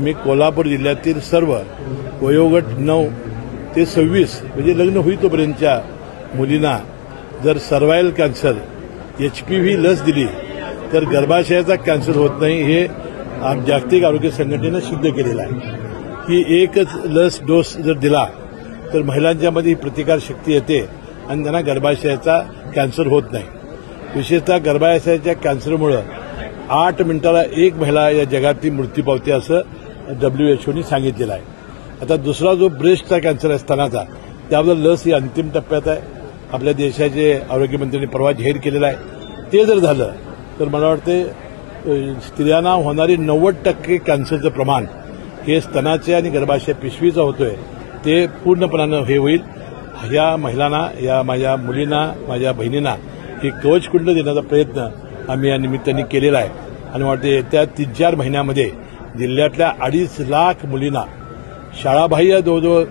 आम्ही कोल्हापूर जिल्ह्यातील सर्व वयोगट 9 ते 26 म्हणजे लग्न होईतोपर्यंतच्या मुलींना जर सर्व्हायरल कॅन्सर HPV लस दिली तर गर्भाशयाचा कॅन्सर होत नाही, हे जागतिक आरोग्य संघटनेनं सिद्ध केलेलं आहे. ही एकच लस डोस जर दिला तर महिलांच्यामध्ये प्रतिकारशक्ती येते आणि त्यांना गर्भाशयाचा कॅन्सर होत नाही. विशेषतः गर्भाशयाच्या कॅन्सरमुळे 8 मिनिटाला एक महिला या जगातली मृत्यू पावते असं WHOनी सांगितलेलं आहे. आता दुसरा जो ब्रेस्टचा कॅन्सर आहे स्तनाचा, त्याबद्दल लस ही अंतिम टप्प्यात आहे. आपल्या देशाचे आरोग्यमंत्र्यांनी परवा जाहीर केलेला आहे. ते जर झालं तर मला वाटते स्त्रियांना होणारी 90% कॅन्सरचं प्रमाण हे स्तनाचे आणि गर्भाशय पिशवीचा होतोय ते पूर्णपणानं हे होईल. या महिलांना, या माझ्या मुलींना, माझ्या बहिणींना हे कवचकुंड देण्याचा प्रयत्न आम्ही या निमित्ताने केलेला आहे. आणि वाटते येत्या 3-4 महिन्यामध्ये जिल्ह्यातल्या 2.5 लाख मुलींना शाळाबाह्य जवळजवळ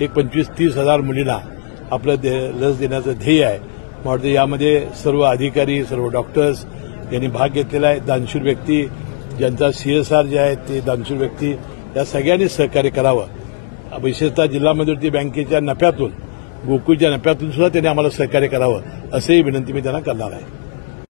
25-30 हजार मुलींना आपलं लस देण्याचं ध्येय आहे. मला वाटतं यामध्ये सर्व अधिकारी, सर्व डॉक्टर्स यांनी भाग घेतलेला आहे. दानशूर व्यक्ती, ज्यांचा CSR जे आहे ते दानशूर व्यक्ती, या सगळ्यांनी सहकार्य करावं. विशेषतः जिल्हा मध्यवर्ती बँकेच्या नफ्यातून, गोकुळच्या नफ्यातून सुद्धा त्यांनी आम्हाला सहकार्य करावं, असंही विनंती मी त्यांना करणार आहे.